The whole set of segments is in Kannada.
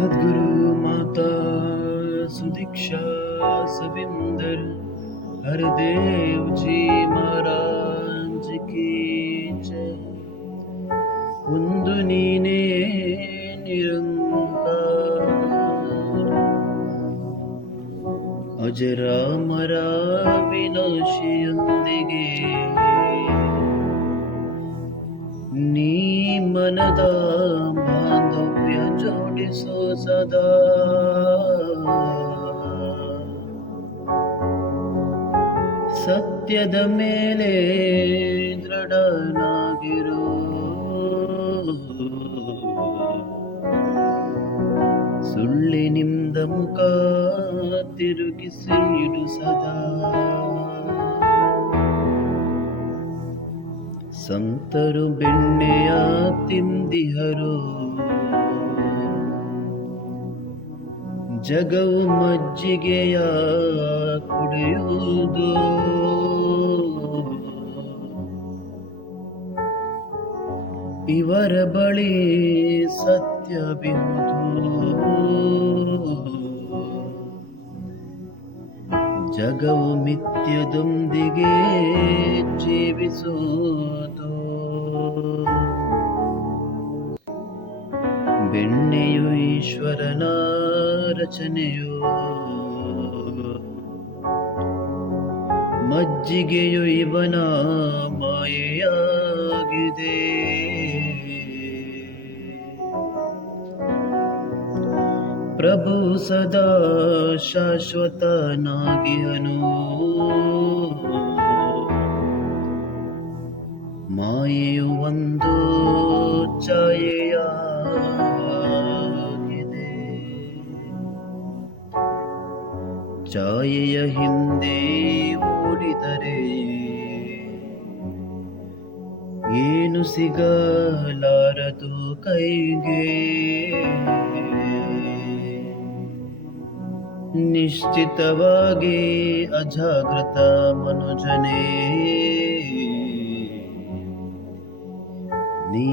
सद्गुरु माता सुदीक्षा सविंदर हरदेव जी महाराज की जय। ಒಂದು ನೀನೇ ನಿರಂಕಾರ ಅಜರಾಮರ ವಿನಾಶಿಯೊಂದಿಗೆ ನೀ ಮನದ ಬಾಂಧವ್ಯ ಜೋಡಿಸೋ ಸದಾ ಸತ್ಯದ ಮೇಲೆ ದೃಢನಾಗಿರೋ ಸುಳ್ಳಿನಿಂದ ಮುಖ ತಿರುಗಿಸಿಡು ಸದಾ ಸಂತರು ಬೆಣ್ಣೆಯ ತಿಂದಿಹರು ಜಗವು ಮಜ್ಜಿಗೆಯ ಕುಡಿಯುವುದು ಇವರ ಬಳಿ ಸತ್ಯವಿಹುದು ಜಗವು ಮಿಥ್ಯದೊಂದಿಗೆ ಜೀವಿಸುವುದು ಬೆಣ್ಣೆಯು ಈಶ್ವರನ ರಚನೆಯು ಮಜ್ಜಿಗೆಯು ಇವನ ಮಾಯೆಯಾಗಿದೆ ಪ್ರಭು ಸದಾ ಶಾಶ್ವತನಾಗಿಹನು ಮಾಯೆಯು ಒಂದು ಛಾಯೆಯಾಗಿದೆ ಛಾಯೆಯ ಹಿಂದೆ ಓಡಿದರೆ ಏನು ಸಿಗಲಾರದು ಕೈಗೆ ನಿಶ್ಚಿತವಾಗಿ ಅಜಾಗೃತ ಮನುಜನೇ ನೀ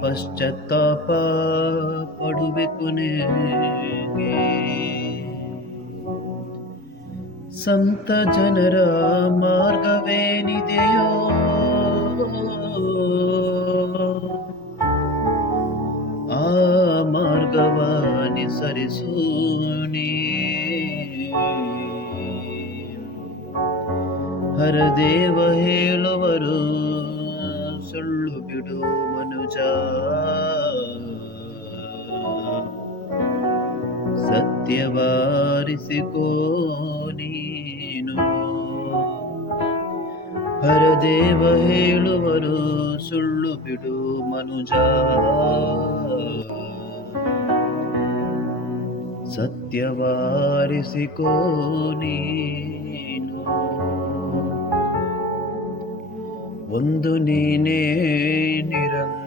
ಪಶ್ಚಾತ್ತಾಪ ಪಡುವೆ ಕೊನೆಗೆ ಸಂತ ಜನರ ಮಾರ್ಗವೇನಿದೆಯೋ ಆ ಮಾರ್ಗವನುಸರಿಸು ನೀ ಹರದೇವ ಹೇಳುವರು ಸುಳ್ಳು ಬಿಡು ಮನುಜ ಸತ್ಯವಾರಿಸಿಕೋ ನೀನು ಹರದೇವ ಹೇಳುವರು ಸುಳ್ಳು ಬಿಡು ಮನುಜ ಸತ್ಯವಾರಿಸಿಕೋ ನೀನು ಒಂದು ನೀನೇ ನಿರಂತರ